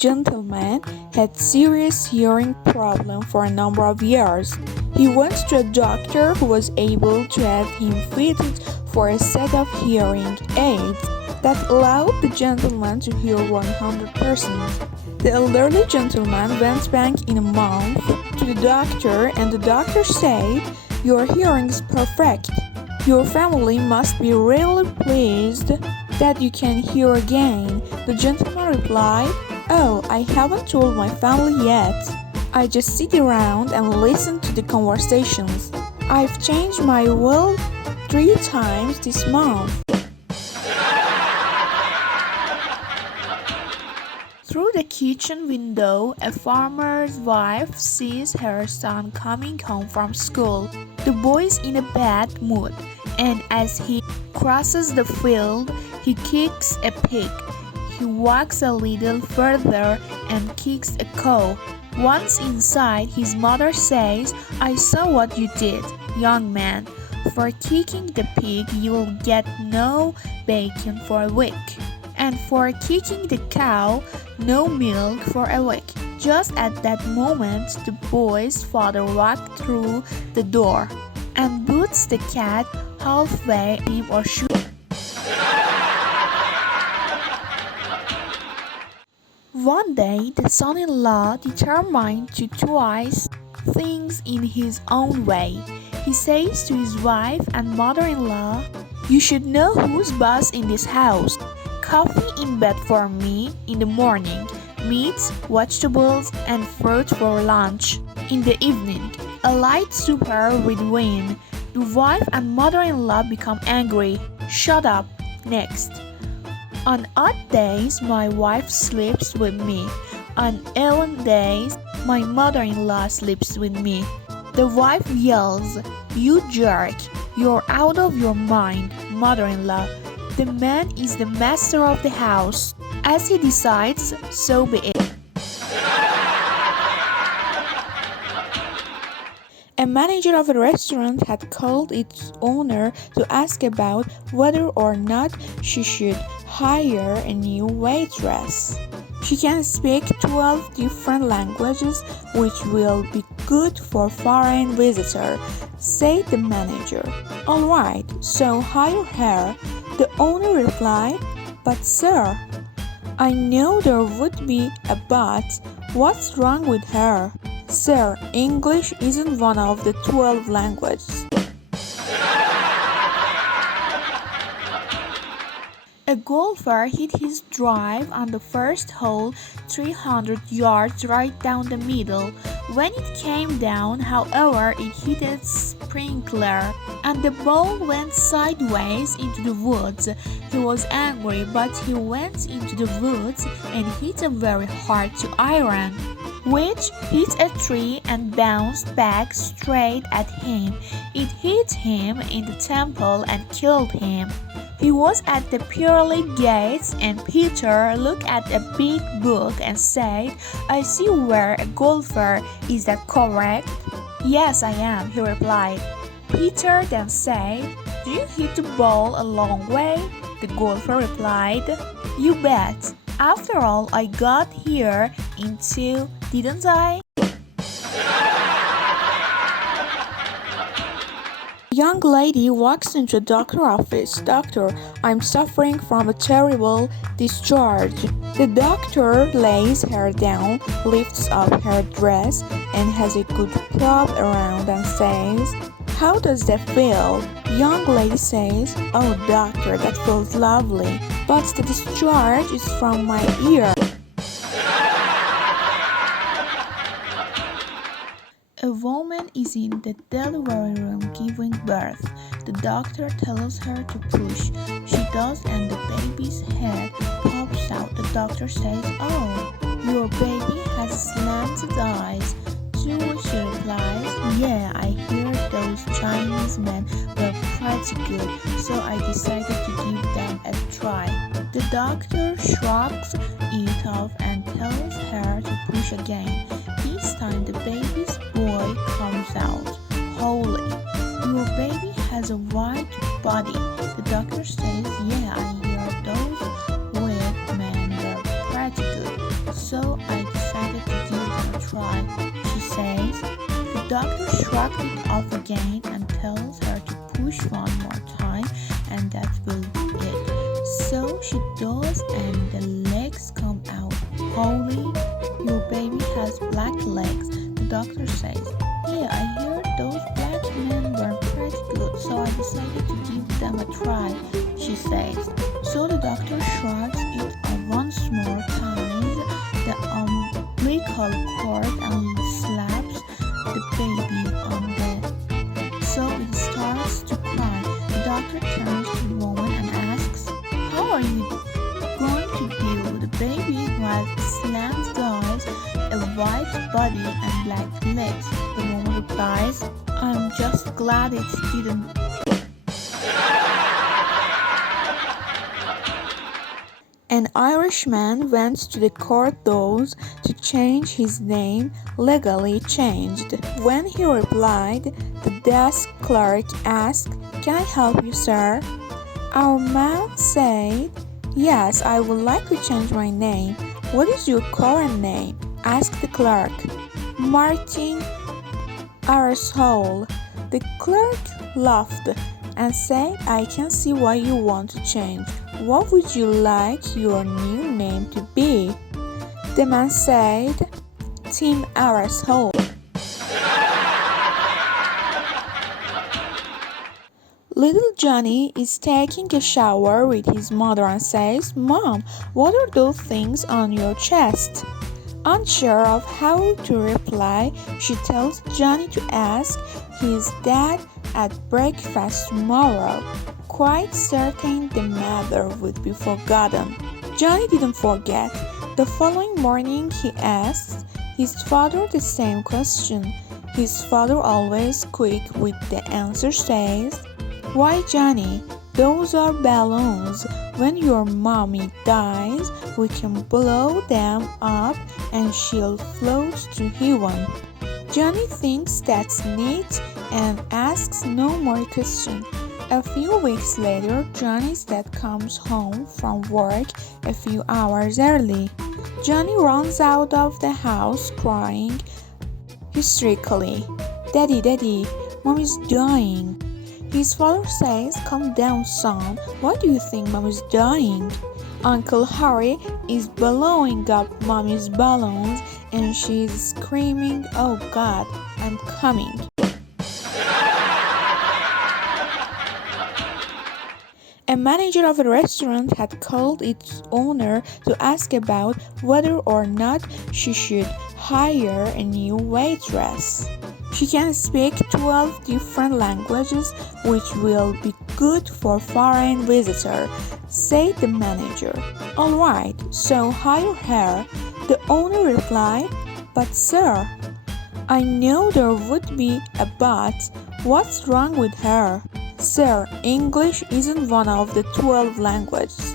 gentleman had serious hearing problem for a number of years. He went to a doctor who was able to have him fitted for a set of hearing aids that allowed the gentleman to hear 100%. The elderly gentleman went back in a month to the doctor, and the doctor said, "Your hearing is perfect. Your family must be really pleased that you can hear again." The gentleman replied, "Oh, I haven't told my family yet. I just sit around and listen to the conversations. I've changed my will 3 times this month." Through the kitchen window, a farmer's wife sees her son coming home from school. The boy is in a bad mood, and as he crosses the field, he kicks a pig. He walks a little further and kicks a cow. Once inside, his mother says, "I saw what you did, young man. For kicking the pig, you'll get no bacon for a week. And for kicking the cow, no milk for a week." Just at that moment, the boy's father walked through the door and puts the cat halfway deep or shoot. One day, the son-in-law determined to try things in his own way. He says to his wife and mother-in-law, "You should know who's boss in this house. Coffee in bed for me in the morning, meats, vegetables, and fruit for lunch. In the evening, a light supper with wine." The wife and mother-in-law become angry. "Shut up." Next. "On odd days, my wife sleeps with me. On even days, my mother-in-law sleeps with me." The wife yells, "You jerk! You're out of your mind, mother-in-law. The man is the master of the house. As he decides, so be it." A manager of a restaurant had called its owner to ask about whether or not she should hire a new waitress. "She can speak 12 different languages, which will be good for foreign visitors," said the manager. "All right, so hire her." The owner replied, "But sir..." "I know there would be a but. What's wrong with her?" "Sir, English isn't one of the 12 languages." A golfer hit his drive on the first hole 300 yards right down the middle. When it came down, however, it hit a sprinkler, and the ball went sideways into the woods. He was angry, but he went into the woods and hit a very hard iron, which hit a tree and bounced back straight at him. It hit him in the temple and killed him. He was at the pearly gates, and Peter looked at a big book and said, "I see you're a golfer. Is that correct?" "Yes, I am," he replied. Peter then said, "Do you hit the ball a long way?" The golfer replied, "You bet. After all, I got here in 2, didn't I?" A young lady walks into a doctor's office. "Doctor, I'm suffering from a terrible discharge." The doctor lays her down, lifts up her dress, and has a good probe around and says, "How does that feel?" Young lady says, "Oh doctor, that feels lovely, but the discharge is from my ear." A woman is in the delivery room giving birth. The doctor tells her to push. She does, and the baby's head pops out. The doctor says, "Oh, your baby has slanted eyes." To which she replies, "Yeah, I hear those Chinese men were pretty good, so I decided to give them a try." The doctor shrugs it off and tells her to push again. This time the baby's boy comes out. "Holy, your baby has a white body." The doctor says, "Yeah, I hear those weird men were pretty good, so shrugs it off again and tells her to push one more time and that will be it. So she does and the legs come out. Holy, your baby has black legs, the doctor says. Yeah, I heard those black men were pretty good, so I decided to give them a try, she says. So the doctor shrugs it once more, ties the umbilical cord and slaps the baby on the so it starts to cry. The doctor turns to the woman and asks, how are you going to deal with a baby who has slant eyes, a white body and black legs? The woman replies, I'm just glad it didn't. An Irishman went to the court doors to change his name, legally changed. When he replied, the desk clerk asked, can I help you, sir? Our man said, yes, I would like to change my name. What is your current name? Asked the clerk. Martin Arsehole. The clerk laughed and said, I can see why you want to change. What would you like your new name to be? The man said, Tim Arsehole. Little Johnny is taking a shower with his mother and says, Mom, what are those things on your chest? Unsure of how to reply, she tells Johnny to ask his dad at breakfast tomorrow, quite certain the matter would be forgotten. Johnny didn't forget. The following morning he asked his father the same question. His father, always quick with the answer, says, why, Johnny, those are balloons. When your mommy dies, we can blow them up and she'll float to heaven. Johnny thinks that's neat and asks no more questions. A few weeks later, Johnny's dad comes home from work a few hours early. Johnny runs out of the house crying hysterically. Daddy, Daddy, Mom is dying. His father says, calm down, son. Why do you think Mom is dying? Uncle Harry is blowing up Mommy's balloons and she's screaming, oh God, I'm coming. A manager of a restaurant had called its owner to ask about whether or not she should hire a new waitress. She can speak 12 different languages, which will be good for foreign visitors, said the manager. All right, so hire her, the owner replied. But sir, I know there would be a but. What's wrong with her? Sir, English isn't one of the 12 languages.